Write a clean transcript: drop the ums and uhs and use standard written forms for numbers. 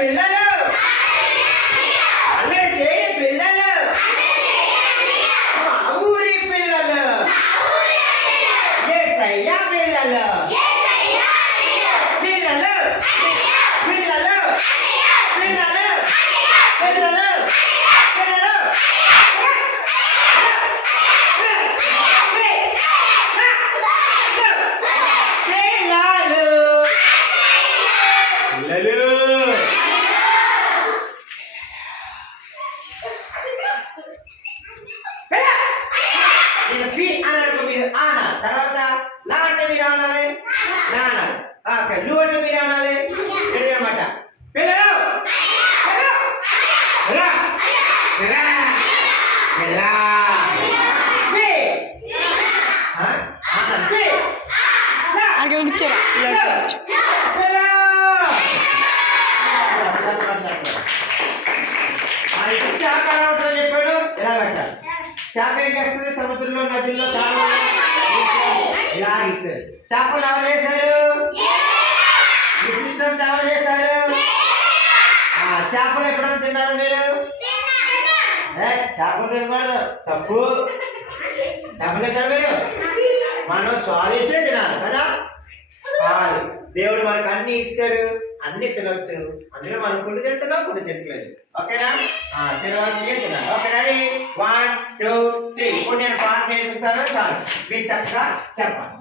పిల్లలు అల్లరి చేయని పిల్లలు మా ఊరి పిల్లలు యేసయ్య పిల్లలు పిల్లలు పిల్లలు పిల్లలు పిల్లలు పిల్లలు తర్వాత లా అంటే మీరు అనాలి నా అనాలి లు అంటే మీరు అనాలి అనమాట పిల్లలు చెప్పాడు ఎలా పెట్టాలి చేప ఏం చేస్తుంది సముద్రంలో నదుల్లో ఇలా ఇస్తుంది చేపలు ఎవరు చేశారు విశిష్టంతో ఎవరు చేశారు చేపలు ఎప్పుడైనా తిన్నారు మీరు చేపలు తినకూడదు తప్పు చేపలు తింటారు మీరు మనం సారీసే తినాలి కదా దేవుడు మనకు అన్ని ఇచ్చారు అన్ని తినవచ్చు అందులో మనం కొన్ని తింటున్నాం కొన్ని తింటలేదు ఓకేనా తినవలసినవి తినాలి ఓకేనా 1 2 3 ఇప్పుడు నేను పాట నేర్పిస్తాను చాలు మీరు చక్కగా చెప్పాలి